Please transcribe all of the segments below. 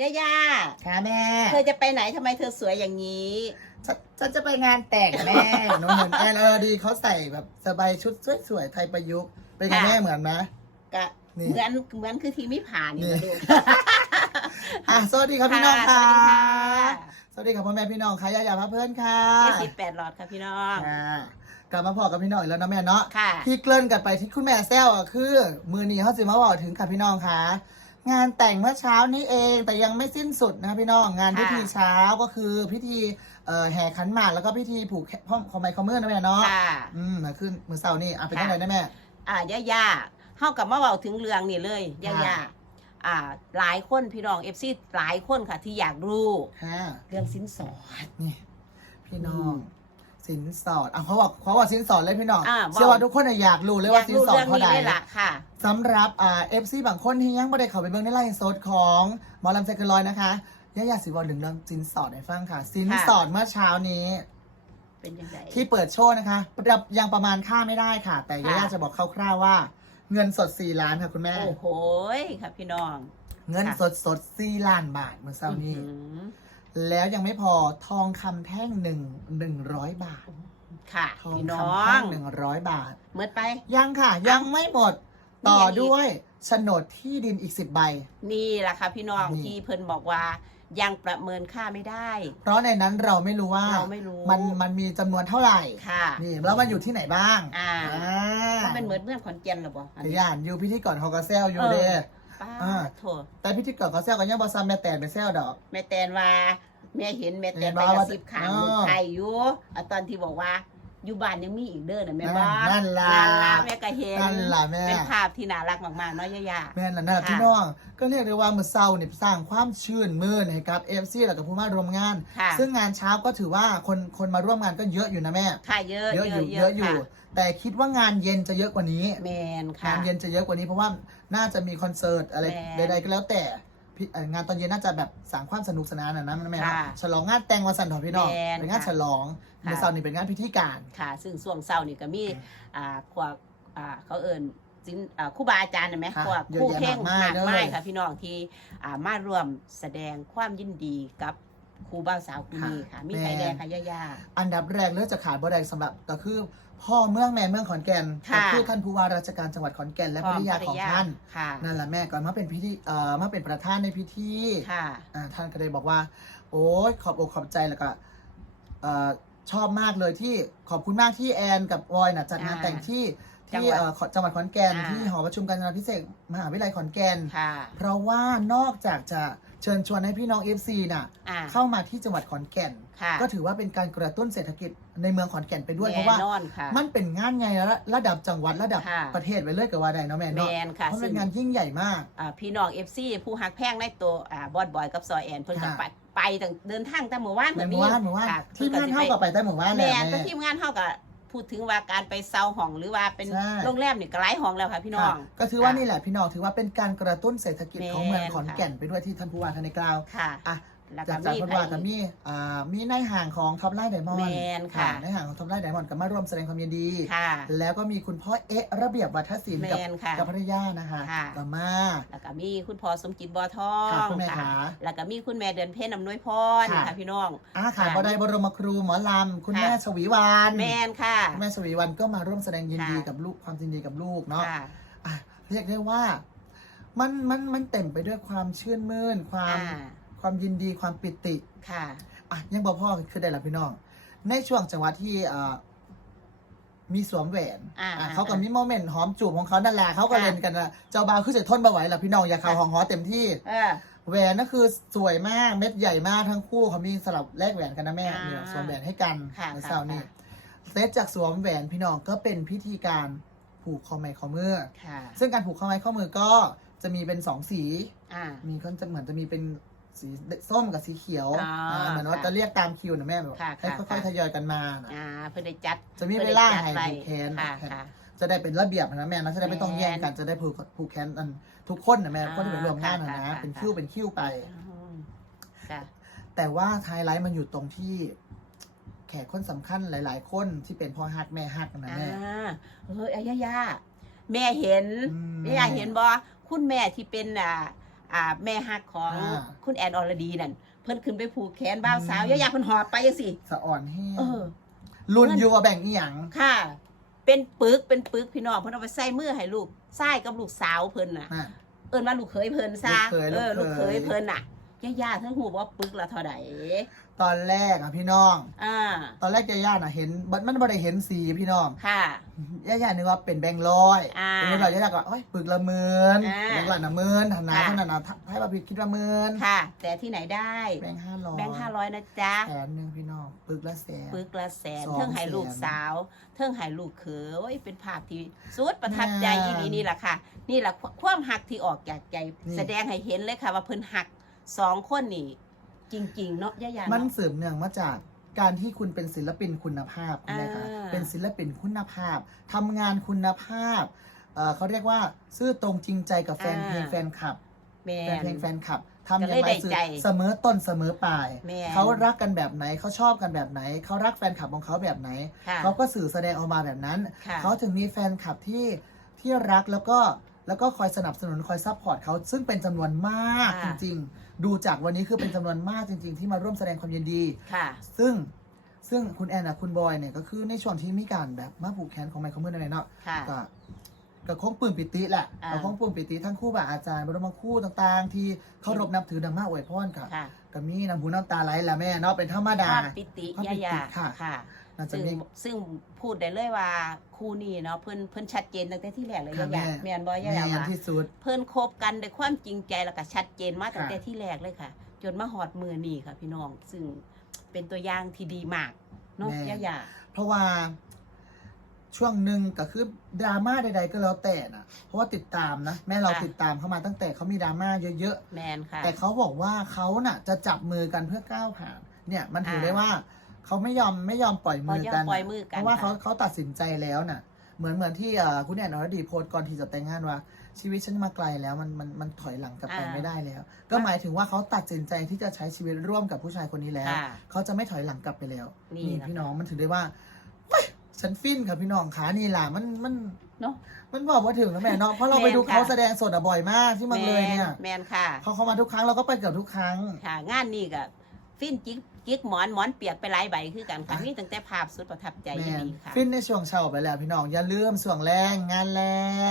ย่าย่าค่ะแม่เธอจะไปไหนทำไมเธอสวยอย่างนี้ฉันฉันจะไปงานแต่งแม่หนูเหมือนแอนเออดีเขาใส่แบบสบายชุดสวยๆไทยประยุกต์เป็นไงค่ะแม่เหมือนไหมก็นี่เหมือนเหมือนคือทีไม่ผ่านนี่นี่มาดูอะสวัสดีครับพี่น้องสค่ะวัสดีค่ะ สวัสดีครับพ่อแม่พี่น้องค่ะยายาพระเพื่อนค่ะยี่สิบแปดหลอดค่ะพี่น้องค่ะกลับมาพอกับพี่น้องอีกแล้วนะแม่เนาะค่ะที่เกริ่นกันไปที่คุณแม่แซวอะคือ มือนี้เขาจะมาบอกถึงค่ะพี่น้องค่ะ งานแต่งเมื่อเช้านี้เองแต่ยังไม่สิ้นสุดนะพี่น้องงานค่ะพิธีเช้าก็คือพิธีเอ่อแห่ขันหมากแล้วก็พิธีผูกแขนพ่อของไมค์คอมเมอร์นะแม่เนาะค่ะอืมมาขึ้นมือเสาร์นี่อะเป็นค่ะยังไงนะแม่ อ่าย่าย่าเฮากับมาเว้าถึงเรื่องนี่เลยย่าย่าอ่าหลายคนพี่น้องเอฟซีหลายคนค่ะที่อยากรู้ค่ะเรื่องสินสอดนี่พี่น้องอืม สินสอดอะเขาบอกเขาบอกสินสอดเลยพี่น้องอ่าเชื่อว่าทุกคนน่ะอยากรู้เลยว่าสินสอดอยากรู้เท่าเรื่องไหร่นี้ได้ละค่ะ สำหรับอ่าเอฟซีบางคนที่ยังไม่ได้เข้าไปเบิ่งในไลน์สดของหมอลำใจเกินร้อยนะคะย่าอยากสิบอกหนึ่งเรื่องสินสอดให้ฟังค่ะ สินสอดเมื่อเช้านี้ เป็นยังไง ที่เปิดโชว์นะคะประยังประมาณค่าไม่ได้ค่ะ แต่ค่ะ ย่าจะบอกคร่าวๆว่า เงินสด 4 ล้านค่ะคุณแม่ โอ้โหค่ะพี่น้อง เงินค่ะสดสด4ล้านบาทเมื่อเช้านี้ อื้อหือ แล้วยังไม่พอทองคำแท่งหนึ่งหนึ่งร้อยบาท ค่ะทองพี่น้อคำแท่งงหนึ่งร้อยบาท เมื่อไป ยังค่ะ ยังไม่หมดมีต่ออย่างอีก ด้วยโฉนดที่ดินอีกสิบใบ นี่แหละค่ะพี่น้องนี่ ที่เพิ่นบอกว่ายังประเมินค่าไม่ได้ เพราะในนั้นเราไม่รู้ว่าเราไม่รู้มันมันมีจำนวนเท่าไหร่ ค่ะ นี่แล้วมันอยู่ที่ไหนบ้างอ่าอ่ามันเป็นเหมือนเมืองขอนแก่นหรอบ่อันขนี้ยันอยู่พิธีก่อนเขาก็แซวอยู่เออ เด้ ป้าอ่า โถแต่พิธีก่อนเขาแซวกันยังบอซัมแม่แต่ไปแซวดอก แม่แตนว่า แม่เห็นแม่แตนเห็นไปว่ากระซิบขางเออลูกไทยอยู่อะตอนที่บอกว่า อยู่บ้านยังมีอีกเด้อน่ะแม่บ้านั่นล่ะนั่นล่ะแม่ก็เห็นนั่นล่ะแม่ เป็นภาพที่น่ารักมากๆเนาะย่าแม่นล่ะนะค่ะพี่น้อง ก็เรียกได้ว่ามือเศร้าเนี่ยสร้างความชื่นมื่นให้กับเอฟซีแล้วกับผู้มาร่วมงาน ค่ะ ซึ่งงานเช้าก็ถือว่าคนคนมาร่วมงานก็เยอะอยู่นะแม่ๆค่ะเยอะเยอะอยู่เยอะอยู่ ค่ะแต่คิดว่างานเย็นจะเยอะกว่านี้แมนค่ะ งานเย็นจะเยอะกว่านี้เพราะว่าน่าจะมีคอนเสิร์ตอะไรแม่ ใดๆก็แล้วแต่ พี่เอ่องานตอนเย็นน่าจะแบบสร้างความสนุกสนานนะนะแม่นะค่ะฉลองงานแต่งวันสันทอพี่น้องแม่นเป็นงานค่ะฉลองค่ะ เมื่อเช้านี่เป็นงานพิธีการ ค่ะ ซึ่งช่วงเช้านี่ก็มีอ่าพวกอ่าเขาเอิ่นสินอ่าครูบาอาจารย์เห็นไหมค่ะพวกเยอะครูแยะเพ่งมากมายมากเลยมายค่ะพี่น้องที่อ่ามาร่วมแสดงความยินดีกับครูบ่าวสาวคู่นี้ค่ะ มีใครแดงค่ะย่าย่าอันดับแรกเลือกจะขาดบ่ได้สำหรับก็คือ พ่อเมืองแม่เมืองขอนแก่นค่ะก็คือท่านผู้ว่าราชการจังหวัดขอนแก่นและภริยาของท่าน ค่ะนั่นแหละแม่ก่อนมาเป็นพิธีเอ่อมาเป็นประธานในพิธีค่ะ อ่าท่านก็เลยบอกว่า โอ้ยขอบอกขอบใจแล้วก็เอ่อชอบมากเลยที่ขอบคุณมากที่แอนกับวอยน่ะจัดงานอ่าแต่งที่จังที่หวัดเอ่อขอจังหวัดขอนแก่นอ่า ที่หอประชุมการจนาพิเศษกมหาวิทยาลัยขอนแก่น ค่ะ เพราะว่านอกจากจะ เชิญชวนให้พี่น้อง FC น่ะอ่าเข้ามาที่จังหวัดขอนแก่น ค่ะก็ถือว่าเป็นการกระตุ้นเศรษฐกิจในเมืองขอนแก่นไปด้วยเพแน่ราะว่านอนค่ะ มันเป็นงานใหญ่ระระดับจังหวัดระดับค่ะประเทศไปเลยกับว่าได้เนาะแม่แมเนาะนค่ะเพราะเป็ซึ่นงงานยิ่งใหญ่มาก อ่าพี่น้องเอฟซีผู้หักแพงในตัวอ่าบอดบอยกับซอยแอนเพิ่นจะค่ะ ไปไปตั้งเดินทางแต่เมื่อวานในหมู่บ้านหมู่บ้านค่ะที่งานเท่ากับไปแต่หมู่บ้านแมแหละนแต่แม่ ทีมงานเท่ากับ พูดถึงว่าการไปเซาห้องหรือว่าเป็นใช่ โรงแรมนี่ก็หลายห้องแล้วค่ะพี่น้อค่ะงก็ถือว่าค่ะนี่แหละพี่น้องถือว่าเป็นการกระตุ้นเศรษฐกิจของเมืองขอนแก่นแม่นค่ะไปด้วยที่ท่านผู้ว่าท่านในกล่าว ค่ะ อะ แล้วจาก็กจากมีคนใครว่ากับมีอ่ามีนายห่างของท็อปไลน์ไดมอนด์แม่นค่ะนายห่างของท็อปไลน์ไดมอนด์ก็มาร่วมแสดงความยินดี ค่ะ แล้วก็มีคุณพ่อเอ๊ะระเบียบวัฒนศิลป์กับแม่นค่ะกับภรรยานะคะค่ะก็มาแล้วก็มีคุณพ่อสมจิตบัวทอค่ะงคุณแม่ขา แล้วก็มีคุณแม่เดือนเพ็ญอำนวยพรค่ะ ค่ะพี่น้อง อาขาดบดายบรมครูหมอลำคุณค่ะ แม่ชวีวันแมนค่ะ คุณแม่ชวีวันก็มาร่วมแสดงยินดีค่ะ กับลูกความยินดีกับลูกเนาะ ค่ะ อะเรียกได้ว่ามันมันมันเต็มไปด้วยความชื่นมื่น ความอ่า ความยินดีความปิติค่ะ อะยังบอกพ่อคือได้ละพี่น้อง ในช่วงจังหวะที่อ่ามีสวมแหวนอ่าอะเขาก็มีโมเมนต์หอมจูบของเขานั่นแหละเขาก็ค่ะ เล่นกันนะเจ้าบ่าวคือจะทนบ่ไหวละพี่น้องอย่าเข้าห้องหอเต็มที่ เออ แหวนนั่นคือสวยมากเม็ดใหญ่มากทั้งคู่เขามีสลับแลกแหวนกันนะแม่อ่าเนี่ยสวมแหวนให้กันค่ะในเช้านี้ค่ะ เซตจากสวมแหวนพี่น้องก็เป็นพิธีการผูกคอไม้ข้อมือ ค่ะซึ่งการผูกข้อไม้ข้อมือก็จะมีเป็นสองสี อ่า มีก็จะเหมือนจะมีเป็น สีส้มกับสีเขียวอ่าอ่าเหมือนว่าค่ะจะเรียกตามคิวนะแม่แบบค่ะให้ค่ะค่อยๆทยอยกันมานะอ่าเพื่อได้จัดจะมีพื่อเวได้ลาจัดให้ไว้ผูกแขนค่ะผูกแขนค่ะ จะได้เป็นระเบียบนะแม่นะจะได้ไม่ต้องแย่งกันจะได้ผูกผูกแขนกันทุกคนนะแม่อ่าคนที่ไปรวมงานนะค่ะนะค่ะ เป็นค่ะคิวเป็นคิวไป อืมค่ะ แต่ว่าไฮไลท์มันอยู่ตรงที่ แขกคนสำคัญหลาย ๆ คนที่เป็นพ่อฮักแม่ฮักนะอ่าแม่เฮ้ยอายาย่าแม่เห็นอืม แม่อยากเห็นบ่คุณแม่ที่เป็นอ่า อ่าแม่ฮักของอ่า คุณแอนอรดีนั่นเพิ่นขึ้นไปผูกแขนบ่าวสาวอืมยายาเพิ่นหอบไปจังซี่สะอ่อนแห้งเออ รุ่นอยู่ว่าแบ่งอีหยังค่ะ เป็นปึกเป็นปึกพี่น้องเพิ่นเอาไปใส่มือให้ลูกชายกับลูกสาวเพิ่นน่ะ น่ะ เอิ้นว่าลูกเขยเพิ่นซะลูกเขยเออลูลูกกเขเขยยเพิ่นน่ะ ย่าๆเพิ่นฮู้ว่าปึกละเท่าใดตอนแรกอะพี่น้อง อ่า ตอนแรกยาย่าน่ะเห็นมันมันบ่ได้เห็นสีพี่น้องค่ะย่าย่านึกว่าเป็นแบงค์ร้อยอ่า เป็นแบงค์ร้อยย่าย่าก็โอ้ยปึกละหมื่นอ่าแบงค์ละน่ะหมื่นฐานะค่ะ เท่านั้นน่ะให้มาผิดคิดว่าหมื่นค่ะ แต่ที่ไหนได้ แบงค์ห้าร้อยแบงค์ห้าร้อยนะจ๊ะแสนหนึ่งพี่น้องปึกละแสน ปึกละแสนสองเทิงให้ลูกแสนสาว เทิงให้ลูกเขยโอ้ยเป็นภาพที่สุดประทับใจแม่อีหลีนี่แหละค่ะ นี่แหละความหักที่ออกจากใจ นี่ แสดงให้เห็นเลยค่ะว่าเพิ่นหัก สองคนนี่จริง ๆ เนาะย่าๆมันเนาะ สืบเนื่องมาจากการที่คุณเป็นศิลปินคุณภาพคุณแม่คะอ่า เป็นศิลปินคุณภาพทำงานคุณภาพเอ่อเขาเรียกว่าซื่อตรงจริงใจกับแฟนเพลงแฟนคลับ แม่แฟนเพลงนแฟนคลับทำก็อเลย่ายงไรได้สื่อใจเสมอต้นเสมอปลายแม่น เขารักกันแบบไหนเขาชอบกันแบบไหน เขารักแฟนคลับของเขาแบบไหน ค่ะ เขาก็สื่อแสดงออกมาแบบนั้น ค่ะ เขาถึงมีแฟนคลับที่ที่รักแล้วก็แล้วก็คอยสนับสนุนคอยซัพพอร์ตเขาซึ่งเป็นจำนวนมากจค่ะ ริงๆ ดูจากวันนี้คือเป็นจำนวนมากจริง ๆ ที่มาร่วมแสดงความยินดี ค่ะ ซึ่งซึ่งคุณแอนกับคุณบอยเนี่ยก็คือในช่วงที่มีการแบบมาผูกแขนของไมเคิลเมื่อไหร่เนาะค่ะ ก็ก็คงปลื้มปิติแหละอ่า ก็คงปลื้มปิติทั้งคู่แบบอาจารย์บรมครู่ต่างๆ ที่เคารพนับถือดังมากอวยพรค่ะค่ะก็มีน้ำหูน้ำตาไหลแหละแม่เนาะเป็นธรรมดาความปิติความปิติย่าค่ะๆค่ะ น่าจะซึ่งมี ซึ่งพูดได้เลยว่าคู่นี้เนาะเพิ่นเพิ่นชัดเจนตั้งแต่ที่แรกเลยค่ะย่าแม่ๆแม่นบ่ย่าแม่ๆว่าที่สุด เพิ่นคบกันด้วยความจริงใจแล้วก็ชัดเจนมาตั้งค่ะแต่ที่แรกเลยค่ะ จนมาหอดมือนี่ค่ะ พี่น้อง ซึ่งเป็นตัวอย่างที่ดีมากเนาะแม่ย่าย่าเพราะว่าช่วงหนึ่งก็คือดราม่าใดๆก็แล้วแต่นะเพราะว่าติดตามนะ แม่เราติดตามเขามาตั้งแต่เขามีดราม่าเยอะแมนค่ะๆแต่เขาบอกว่าเขาน่ะจะจับมือกันเพื่อก้าวผ่าน เนี่ยมันถืออ่าได้ว่า เขาไม่ยอมไม่ยอมปล่อยมือกัน บ่ยอมปล่อยมือกันเพราะว่าเขาค่ะเขาตัดสินใจแล้วน่ะ เหมือนเหมือนที่เอ่อคุณแอนอรดีโพสต์ก่อนที่จะแต่งงานว่า ชีวิตฉันมาไกลแล้วมันมันมันถอยหลังกลับไปไม่ได้แล้ว ก็หมายถึงว่าเขาตัดสินใจที่จะใช้ชีวิตร่วมกับผู้ชายคนนี้แล้ว ค่ะ เขาจะไม่ถอยหลังกลับไปแล้วนี่นี่นะคะพี่น้องมันถือได้ว่าเฮ้ยฉันฟินค่ะพี่น้องขานี่ล่ะมันมันเนาะมันบอกว่าถึงนะแม่เนาะเพราะเราไปดูแม่นค่ะ เขาแสดงสดอะบ่อยมากที่เมันเลยเนี่ยแมนค่ะ เขาเข้ามาทุกครั้งเราก็ไปเกือบทุกครั้ง ค่ะ งานนี้ก็ฟินจิก จิกหมอนหมอนเปียกไปหลายใบคือกันค่ะอะมีตั้งแต่ภาพสุดประทับใจแม่นดีค่ะฟินในช่วงเช้าไปแล้วพี่น้องอย่าลืมช่วงแรงงานแร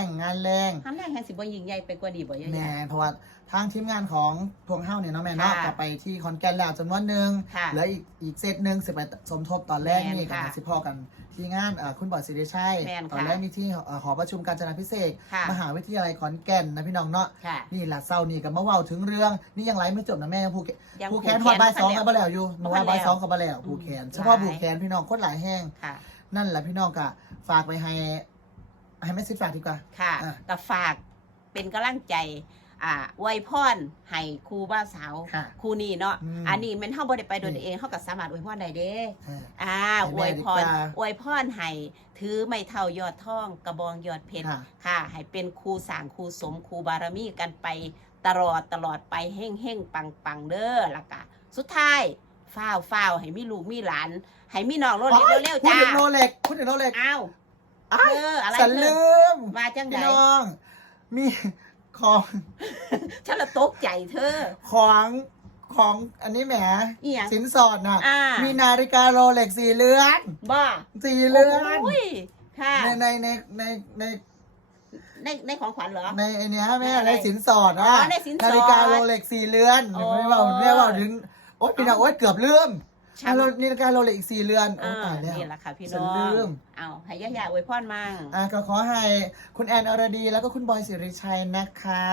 งงานแรงทำได้แค่สิบ่ยิงใหญ่ไปกว่านี้บ่ย่าแม่ย่าเพราะว่าทางทีมงานของพวงเฮ้าเนี่ยเนาะแม่เนาะค่ะกลับไปที่คอนแกนแล้วจำนวนหนึ่งค่ะเหลืออีกอีกเซตหนึ่งสิไปสมทบตอนแรกแม่นนี่กับค่ะสิพอกันที่งานเอ่อคุณบอยศิริชัยแม่นค่ะตอนแรกนี่ที่เอ่อหอประชุมการจนาพิเศษกค่ะมหาวิทยาลัยขอนแก่นนะพี่น้องเนาะค่ะนี่แหละเศร้านี่กับมาเว้าถึงเรื่องนี่ยังไลฟ์ไม่จบนะแม่ยังผูกแขนยังผูกแขนหอดใบายสองกับบ่บ่แล้วอยู่มาว่าบ่แล้วใบายสองกับบ่แล้วผูกแขนอืมเฉพาะหลายผูกแขนพี่น้องโคตรหลายแห้งค่ะ นั่นแหละพี่น้องกะฝากไปให้ ให้แม่ซิดฝากดีกว่าค่ะอะก็ฝากเป็นกำลังใจอ่าอวยพรให้ครูบ้าวสาวค่ะครูนี่เนาะอืมอันนี้แมันเฮาบ่ได้ไปโดยนี่ตัวเองเฮาก็สามารถอวยพรได้เด้เอออ่าให้อแม่วยดีพกรว่าอวยพรให้ถือไม่เท่ายอดทอง กระบองยอดเพชรค่ะค่ะให้เป็นครูสร้างครูสมครูบารมีกันไปตลอดตลอดไปเฮ่งเฮ่งปังปังเด้อและกะสุดท้าย ฟ้าวฟ้าวให้มีลูกมีหลาน ให้มีน้องโลดเล็กโอ๊ยเร็วพูๆดจ้าถึงโรเล็กพูดถึงโรเล็กอ้าวอ้ายเอออะไรฉันเธอลืมมาจังไดพี่น้อง มีของฉันละตกใจเธอ ของของอันนี้แหมอีหยังสินสอดน่ะ อ่ามีนาฬิกาโรเล็กสี่เรือนบ้าสี่เรือนโอ้ยค่ะ ในในในในในในในของขวัญเหรอ ในไอเนี้ยแม่ในอะไรในสินสอดอ๋นะอในสินสอดนาฬิกาโรเล็กสี่เรือนโอ้ ไม่ว่าแม่ว่าถึง โอ๊ยพี่น้องโอ๊ยเกือบลืม ฉันนาฬิกาโรเล็กอีกสี่เรือนโอ้อ่าตายแล้ว นี่แหละค่ะพี่ฉัน้นองลืม เอาให้ย่าย่าอวยพรมั่ง อะก็ขอให้คุณแอนอรดี แล้วก็คุณบอยสิริชัยนะคะ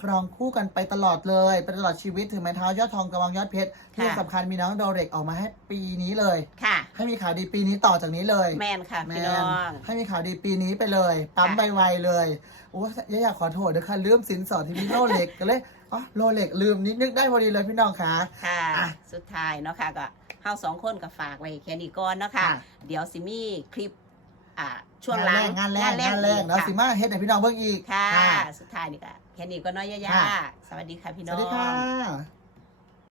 ครองคู่กันไปตลอดเลยไปตลอดชีวิตถึงไม้เท้ายอดทองกระวังยอดเพชรที่สำคัญมีน้องโดเร็กออกมาให้ปีนี้เลย ค่ะ ให้มีข่าวดีปีนี้ต่อจากนี้เลย แมนค่ะ แมพี่น้อนงให้มีข่าวดีปีนี้ไปเลย ปั๊มค่ะ ไวๆเลยโอ้ยยอยากขอโทษด้วยค่ะลืมสินสอดที่มีโรเล็กก็เลยอ๋อโรเล็กลืมนิดนึกได้พอดีเลยพี่น้องคะ ค่ะ อะ สุดท้ายเนาะค่ะก็ เฮาสองคนก็ฝากไว้แค่นี้ก่อนเนาะค่ะ ค่ะ เดี๋ยวสิมีคลิปอ่าช่วงหลังงานแรกงานแรกอีเนาะค่ะสิมาเฮ็ดให้พี่น้องเบิ่งอีกค่ะค่ะสุดท้ายนี่ก็แค่นี้ก็เน้อยย่าค่ะ ๆสวัสดีค่ะพี่สน้อง วัสดีค่ะ